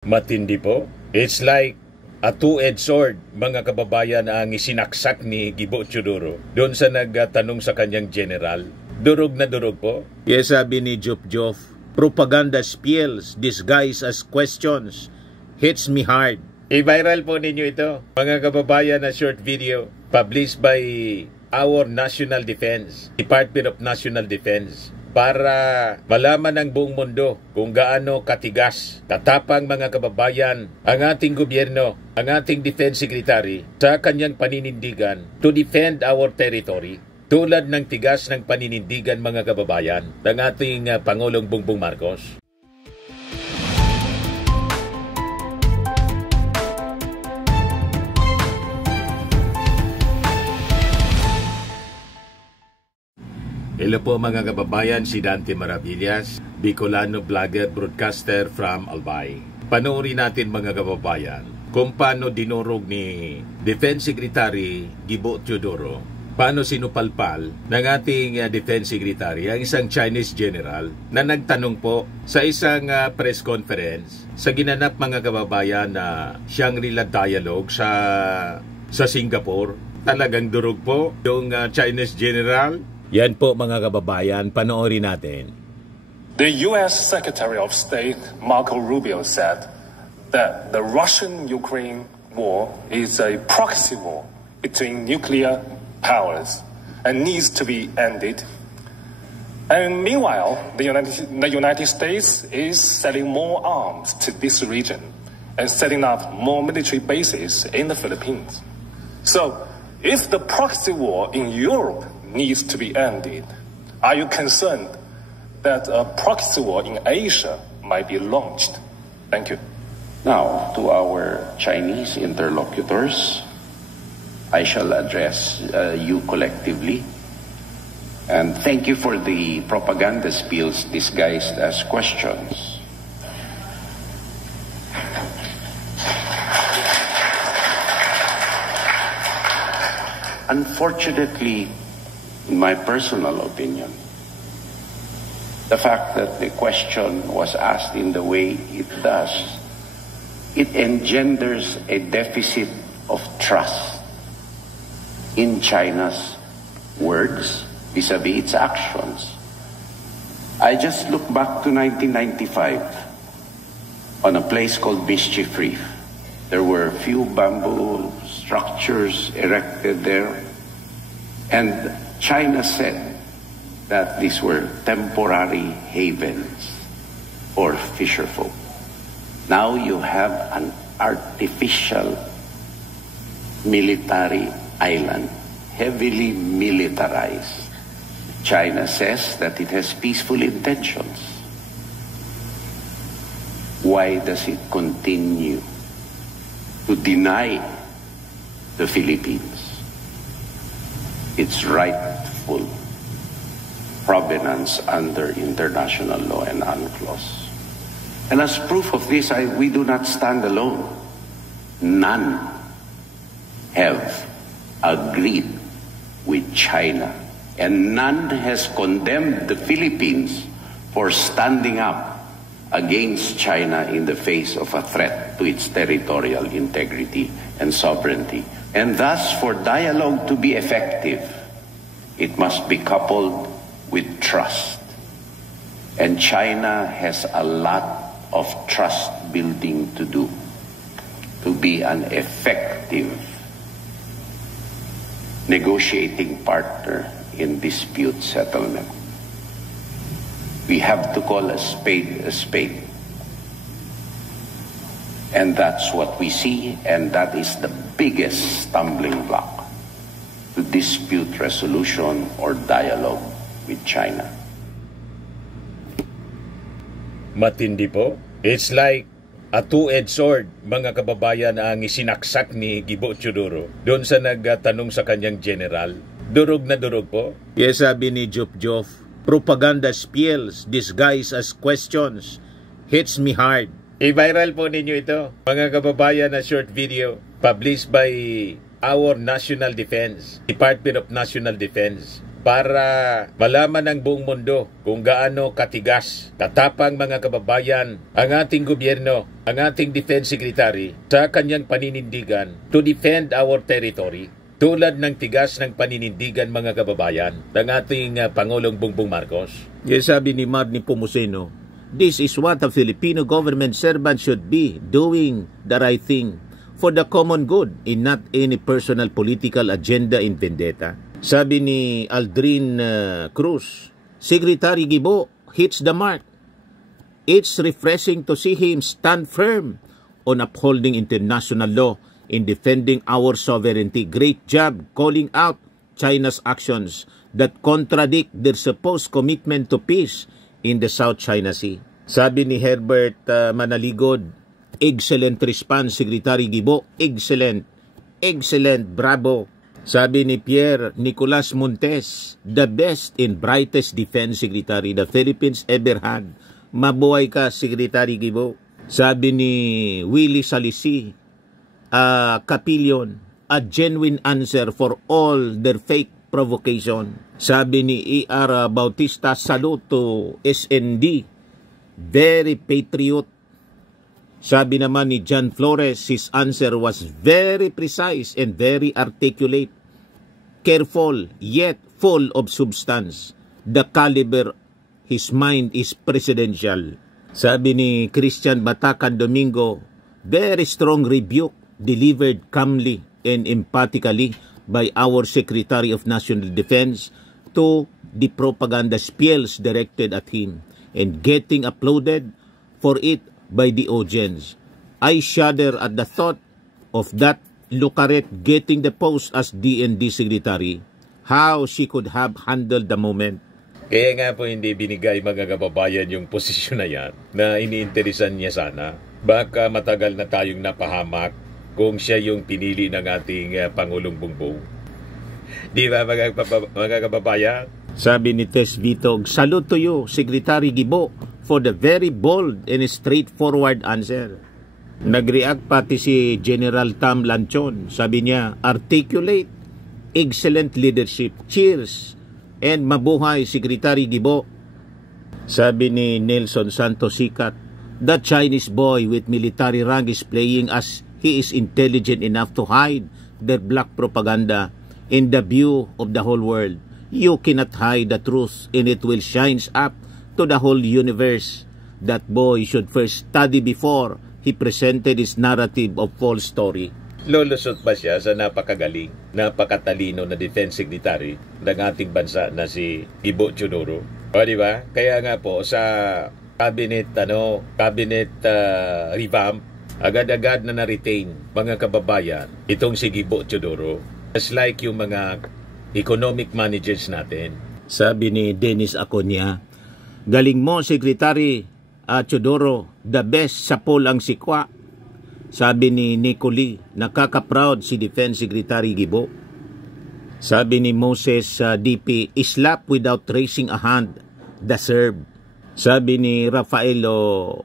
Matindi po. It's like a two-edged sword, mga kababayan, ang isinaksak ni Gibo Teodoro doon sa nagtanong sa kanyang general. Durog na durog po. Yes, sabi ni Jof, propaganda spills disguised as questions hits me hard. I-viral po ninyo ito, mga kababayan, na short video published by our National Defense, Department of National Defense, para malaman ng buong mundo kung gaano katigas, tatapang, mga kababayan, ang ating gobyerno, ang ating Defense Secretary sa kanyang paninindigan to defend our territory, tulad ng tigas ng paninindigan, mga kababayan, ng ating Pangulong Bongbong Marcos. Hello po mga kababayan, si Dante Maravillas, Bicolano vlogger, broadcaster from Albay. Panoorin natin mga kababayan kung paano dinurog ni Defense Secretary Gibo Teodoro, paano sinupalpal ng ating Defense Secretary ang isang Chinese general na nagtanong po sa isang press conference sa ginanap, mga kababayan, na Shangri-La Dialogue sa Singapore. Talagang durog po yung Chinese general. Yan po mga kababayan, panoorin natin. The U.S. Secretary of State Marco Rubio said that the Russian-Ukraine war is a proxy war between nuclear powers and needs to be ended. And meanwhile, the United States is selling more arms to this region and setting up more military bases in the Philippines. So, if the proxy war in Europe needs to be ended, are you concerned that a proxy war in Asia might be launched? Thank you. Now, to our Chinese interlocutors, I shall address you collectively. And thank you for the propaganda spills disguised as questions. Unfortunately, in my personal opinion, the fact that the question was asked in the way it does, it engenders a deficit of trust in China's words vis-a-vis its actions. I just look back to 1995 on a place called Mischief Reef. There were a few bamboo structures erected there, and China said that these were temporary havens for fisherfolk. Now you have an artificial military island, heavily militarized. China says that it has peaceful intentions. Why does it continue to deny the Philippines its rightful provenance under international law and UNCLOS? And as proof of this, we do not stand alone. None have agreed with China, and none has condemned the Philippines for standing up against China in the face of a threat to its territorial integrity and sovereignty. And thus, for dialogue to be effective, it must be coupled with trust. And China has a lot of trust building to do to be an effective negotiating partner in dispute settlement. We have to call a spade a spade. And that's what we see, and that is the biggest stumbling block to dispute resolution or dialogue with China. Matindi po. It's like a two-edged sword, mga kababayan, ang isinaksak ni Gibo Teodoro doon sa nagtanong sa kanyang general. Durog na durog po. Yes, sabi ni Jof, propaganda spills disguised as questions hits me hard. I-viral po ninyo ito, mga kababayan, na short video published by our National Defense, Department of National Defense, para malaman ng buong mundo kung gaano katigas, katapang mga kababayan ang ating gobyerno, ang ating Defense Secretary sa kanyang paninindigan to defend our territory. Tulad ng tigas ng paninindigan mga kababayan ng ating Pangulong Bongbong Marcos. Yes, sabi ni Marnie Pomoceno, this is what a Filipino government servant should be, doing the right thing for the common good and not any personal political agenda in vendetta. Sabi ni Aldrin Cruz, Secretary Guibo hits the mark. It's refreshing to see him stand firm on upholding international law in defending our sovereignty. Great job calling out China's actions that contradict their supposed commitment to peace in the South China Sea. Sabi ni Herbert Manaligod, excellent response, Secretary Guibo. Excellent. Excellent. Bravo. Sabi ni Pierre Nicolas Montes, the best and brightest defense secretary the Philippines ever had. Mabuhay ka, Secretary Guibo. Sabi ni Willie Salisi, Capillion, a genuine answer for all their fake provocation. Sabi ni E.R. Bautista, salute to SND, very patriot. Sabi naman ni John Flores, his answer was very precise and very articulate, careful yet full of substance. The caliber, his mind is presidential. Sabi ni Christian Batacan Domingo, very strong rebuke delivered calmly and emphatically by our Secretary of National Defense to the propaganda spells directed at him and getting applauded for it by the audience. I shudder at the thought of that Lucaret getting the post as DND Secretary. How she could have handled the moment. Kaya nga po hindi binigay mga kababayan yung posisyon na yan na iniinteresan niya sana. Baka matagal na tayong napahamak kung siya yung pinili ng ating Pangulong Bongbong. Di ba mga kababayan? Sabi ni Tess Vitog, salute to you, Secretary Guibo, for the very bold and straightforward answer. Nag-react pati si General Tam Lanchon. Sabi niya, articulate, excellent leadership. Cheers! And mabuhay, Secretary Guibo. Sabi ni Nelson Santos Sikat, the Chinese boy with military rank is playing as he is intelligent enough to hide their black propaganda in the view of the whole world. You cannot hide the truth and it will shine up to the whole universe. That boy should first study before he presented his narrative of false story. Lolusot pa siya sa napakagaling, napakatalino na defense secretary ng ating bansa na si Guibo Teodoro. O di ba? Kaya nga po sa cabinet revamp, agad-agad na na-retain mga kababayan itong si Guibo Teodoro. Just like yung mga economic managers natin. Sabi ni Dennis Aconia, galing mo, Secretary Teodoro, the best sa poll ang sikwa. Sabi ni Nicoli, nakaka-proud si Defense Secretary Guibo. Sabi ni Moses DP, slap without raising a hand, the serve. Sabi ni Rafaelo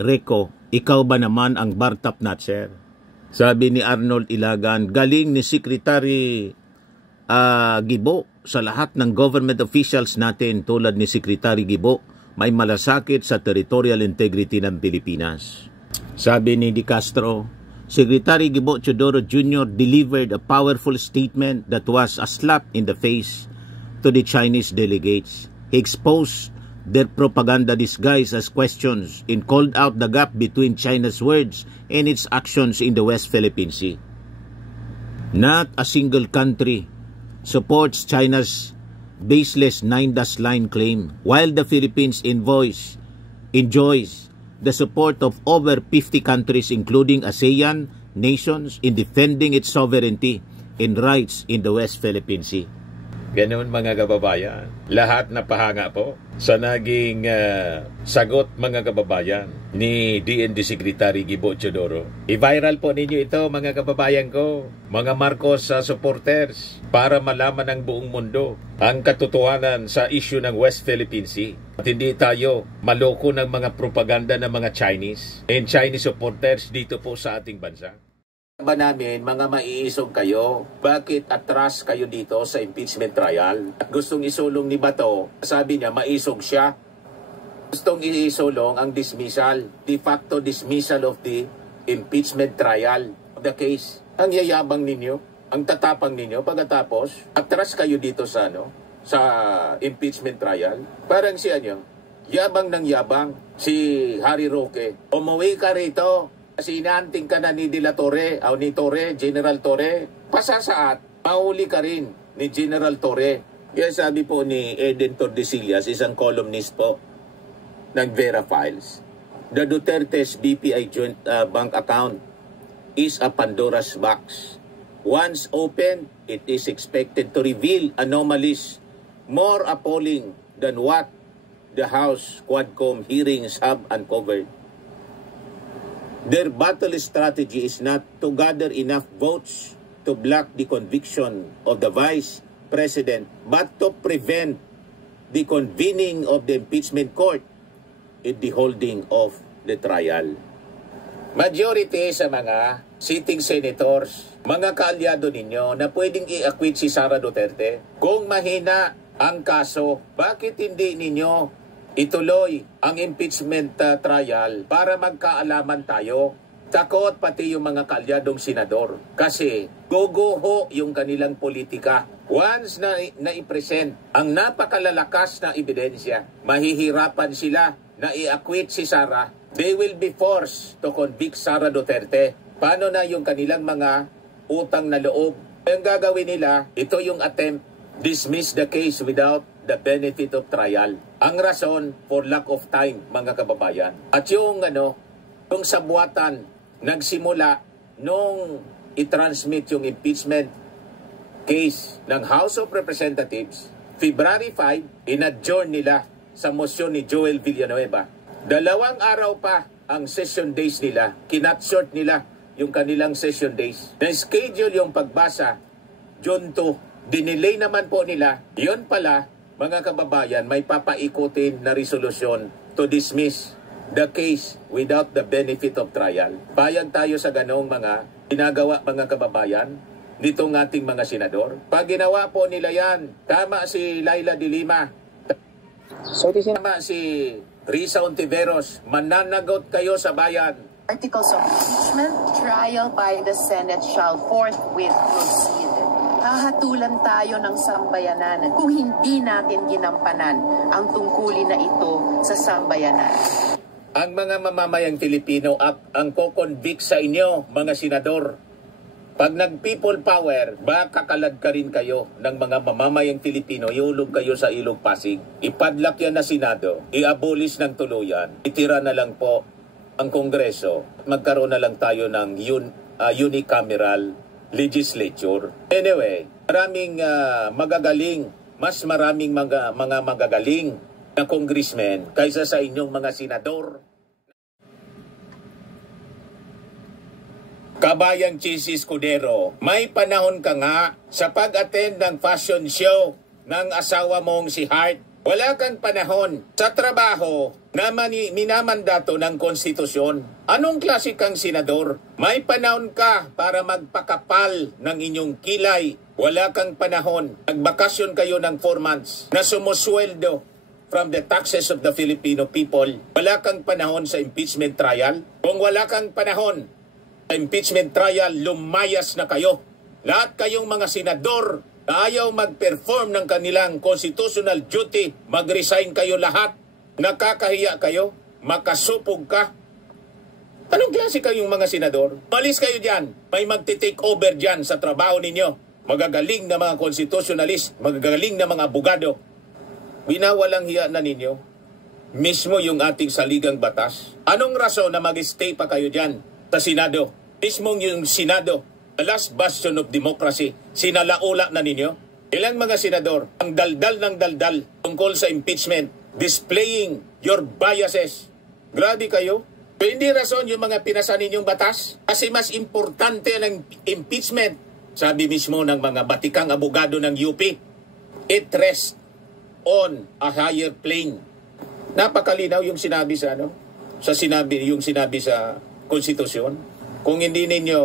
Reco, ikaw ba naman ang bar top notcher? Sabi ni Arnold Ilagan, galing ni Secretary Guibo sa lahat ng government officials natin tulad ni Secretary Guibo, may malasakit sa territorial integrity ng Pilipinas. Sabi ni Di Castro, Secretary Guibo Teodoro Jr. delivered a powerful statement that was a slap in the face to the Chinese delegates. He exposed their propaganda disguised as questions and called out the gap between China's words and its actions in the West Philippine Sea. Not a single country supports China's baseless 9-line claim, while the Philippines enjoys the support of over 50 countries including ASEAN nations in defending its sovereignty and rights in the West Philippine Sea. Ganoon mga kababayan. Lahat na pahanga po sa naging sagot mga kababayan ni DND Secretary Guibo Teodoro. I-viral po ninyo ito mga kababayan ko, mga Marcos supporters, para malaman ng buong mundo ang katotohanan sa issue ng West Philippine Sea. At hindi tayo maloko ng mga propaganda ng mga Chinese and Chinese supporters dito po sa ating bansa. ba namin mga maiisog kayo? Bakit atras kayo dito sa impeachment trial? Gustong isulong ni Bato, sabi niya maisog siya. Gustong isulong ang dismissal, de facto dismissal of the impeachment trial of the case. Ang yayabang ninyo, ang tatapang ninyo pagkatapos atras kayo dito sa sa impeachment trial. Parang si yabang ng yabang si Harry Roque. Umuwi ka rito. Sinanting ka na ni De La Torre, o ni Torre, General Torre, pasasaat, mahuli ka rin ni General Torre. Kaya sabi po ni Eden Tordesillas, isang columnist po ng Vera Files, the Duterte's BPI joint bank account is a Pandora's box. Once opened, it is expected to reveal anomalies more appalling than what the House Quadcom hearings have uncovered. Their battle strategy is not to gather enough votes to block the conviction of the Vice President, but to prevent the convening of the impeachment court in the holding of the trial. Majority sa mga sitting senators, mga kaalyado ninyo na pwedeng i-acquit si Sara Duterte, kung mahina ang kaso, bakit hindi ninyo ituloy ang impeachment trial para magkaalaman tayo? Takot pati yung mga kaalyadong senador kasi guguho yung kanilang politika. Once na i-present ang napakalalakas na ebidensya, mahihirapan sila na i-acquit si Sara. They will be forced to convict Sara Duterte. Paano na yung kanilang mga utang na loob? Ang gagawin nila, ito yung attempt, dismiss the case without the benefit of trial. Ang rason, for lack of time, mga kababayan. At yung yung sabuatan, nagsimula nung i-transmit yung impeachment case ng House of Representatives, February 5, in-adjourn nila sa motion ni Joel Villanueva. 2 araw pa ang session days nila. Kinat-short nila yung kanilang session days. Na-schedule yung pagbasa, June 2. Dinelay naman po nila. Yun pala, mga kababayan, may papaikutin na resolusyon to dismiss the case without the benefit of trial. Payag tayo sa ganong mga ginagawa, mga kababayan, nitong ating mga senador. Pag ginawa po nila yan, tama si Laila de Lima, tama si Risa Ontiveros, mananagot kayo sa bayan. Articles of impeachment, trial by the Senate shall forthwith proceed. Hahatulan tayo ng sambayanan kung hindi natin ginampanan ang tungkulin na ito sa sambayanan. Ang mga mamamayang Pilipino at ang ko-convict sa inyo, mga senador, pag nag-people power, baka kalad ka rin kayo ng mga mamamayang Pilipino, iulog kayo sa Ilog Pasig. Ipadlak yan na Senado, i-abolish ng tuluyan, itira na lang po ang Kongreso, magkaroon na lang tayo ng unicameral legislature. Anyway, maraming magagaling, mas maraming mga magagaling na congressmen kaysa sa inyong mga senador. Kabayang Cheesy Escudero, may panahon ka nga sa pag-attend ng fashion show ng asawa mong si Hart. Wala kang panahon sa trabaho na minamandato ng konstitusyon. Anong klase kang senador? May panahon ka para magpakapal ng inyong kilay. Wala kang panahon. Nagbakasyon kayo ng 4 months na sumusweldo from the taxes of the Filipino people. Wala kang panahon sa impeachment trial. Kung wala kang panahon sa impeachment trial, lumayas na kayo. Lahat kayong mga senador na ayaw mag-perform ng kanilang constitutional duty, mag-resign kayo lahat. Nakakahiya kayo, makasupog ka. Anong klase kayong mga senador? Malis kayo dyan. May magti-take over dyan sa trabaho ninyo. Magagaling na mga constitutionalist, magagaling na mga abogado. Binawalang hiya na ninyo. Mismo yung ating saligang batas. Anong rason na mag-stay pa kayo dyan sa Senado? Mismo yung Senado, the last bastion of democracy, sinalaula na ninyo. Ilang mga senador, ang daldal ng daldal tungkol sa impeachment, displaying your biases. Grabe kayo. Pero hindi rason yung mga pinasa ninyong batas. Kasi mas importante ng impeachment, sabi mismo ng mga batikang abogado ng UP, it rests on a higher plane. Napakalinaw yung sinabi sa yung sinabi sa konstitusyon. Kung hindi ninyo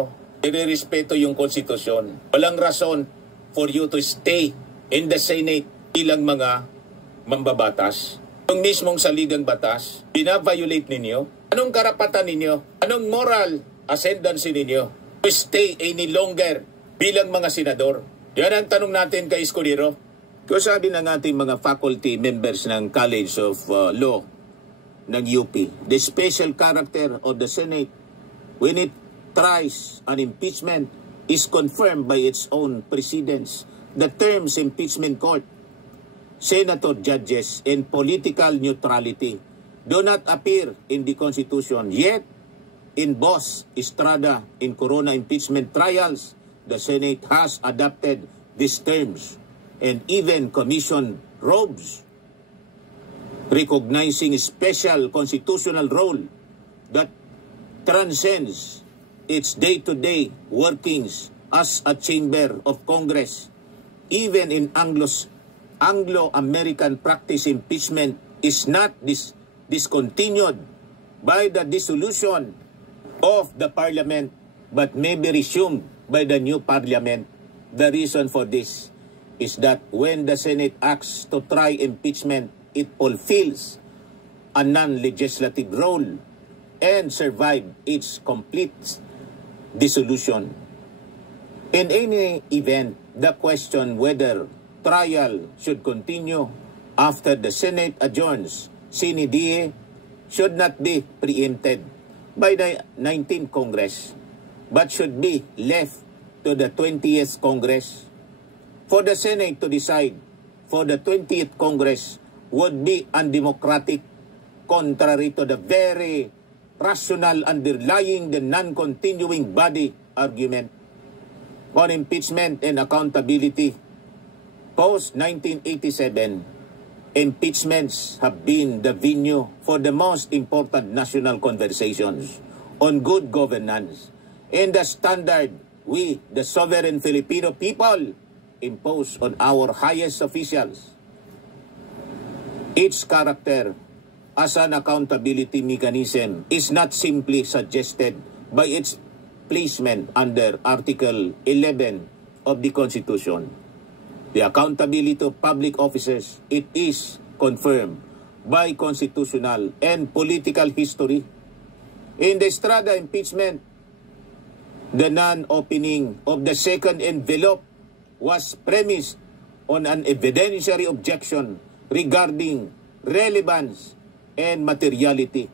irerespeto yung konstitusyon. Walang rason for you to stay in the Senate bilang mga mambabatas. Yung mismong saligang batas, binaviolate ninyo. Anong karapatan ninyo? Anong moral ascendancy ninyo to stay any longer bilang mga senador? Yan ang tanong natin kay Escudero. Kung sabi ng ating mga faculty members ng College of Law ng UP, the special character of the Senate when it tries an impeachment is confirmed by its own precedents. The terms impeachment court, senator judges, and political neutrality do not appear in the Constitution. Yet, in Boss, Estrada, in Corona impeachment trials, the Senate has adopted these terms and even commissioned robes recognizing a special constitutional role that transcends its day-to-day workings as a chamber of Congress. Even in Anglo-American practice, impeachment is not discontinued by the dissolution of the parliament but may be resumed by the new parliament. The reason for this is that when the Senate acts to try impeachment, it fulfills a non-legislative role and survive its complete dissolution. In any event, the question whether trial should continue after the Senate adjourns sine die should not be preempted by the 19th Congress, but should be left to the 20th Congress. For the Senate to decide for the 20th Congress would be undemocratic, contrary to the very rational underlying the non-continuing body argument on impeachment and accountability. Post-1987, impeachments have been the venue for the most important national conversations on good governance and the standard we, the sovereign Filipino people, impose on our highest officials. Its character as an accountability mechanism is not simply suggested by its placement under Article 11 of the Constitution. The accountability of public officers, it is confirmed by constitutional and political history. In the Estrada impeachment, the non-opening of the second envelope was premised on an evidentiary objection regarding relevance and materiality.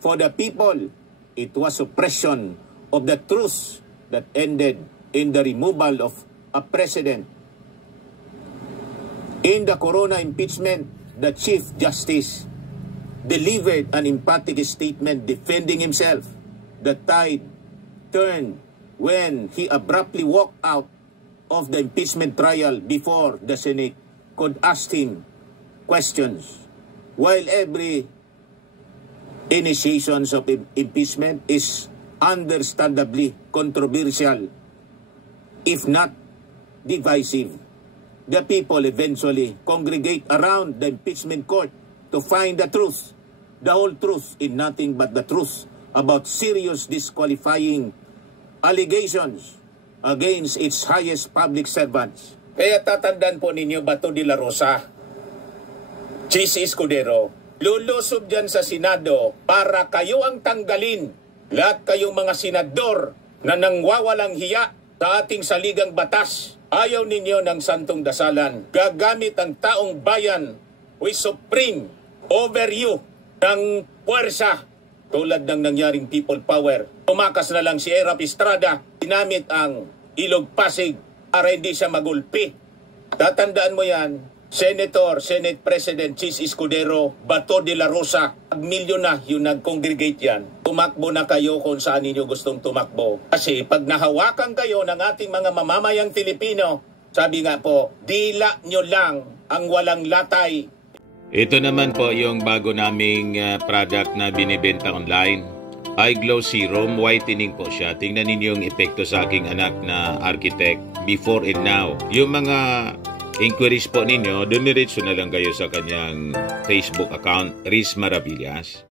For the people, it was suppression of the truth that ended in the removal of a president. In the Corona impeachment, the Chief Justice delivered an emphatic statement defending himself. The tide turned when he abruptly walked out of the impeachment trial before the Senate could ask him questions. While every initiations of impeachment is understandably controversial, if not divisive, the people eventually congregate around the impeachment court to find the truth, the whole truth, in nothing but the truth about serious disqualifying allegations against its highest public servants. Kaya tatandaan po ninyo, Bato de la Rosa, Chis Escudero, lulusob dyan sa Senado para kayo ang tanggalin. Lahat kayong mga senador na nangwawalang hiya sa ating saligang batas. Ayaw ninyo ng santong dasalan. Gagamit ang taong bayan with supreme over you ng puwersa tulad ng nangyaring people power. Tumakas na lang si Erap Estrada, ginamit ang Ilog Pasig para hindi siya magulpi. Tatandaan mo yan, Senator, Senate President Chis Escudero, Bato de la Rosa, milyon na yung nag-congregate yan. Tumakbo na kayo kung saan ninyo gustong tumakbo. Kasi pag nahawakan kayo ng ating mga mamamayang Filipino, sabi nga po, dila nyo lang ang walang latay. Ito naman po yung bago naming product na binibenta online. iGlow Serum, whitening po siya. Tingnan ninyo yung epekto sa aking anak na architect before and now. Yung mga inquiries po ninyo, dumiretso na lang kayo sa kanyang Facebook account, Riz Maravillas.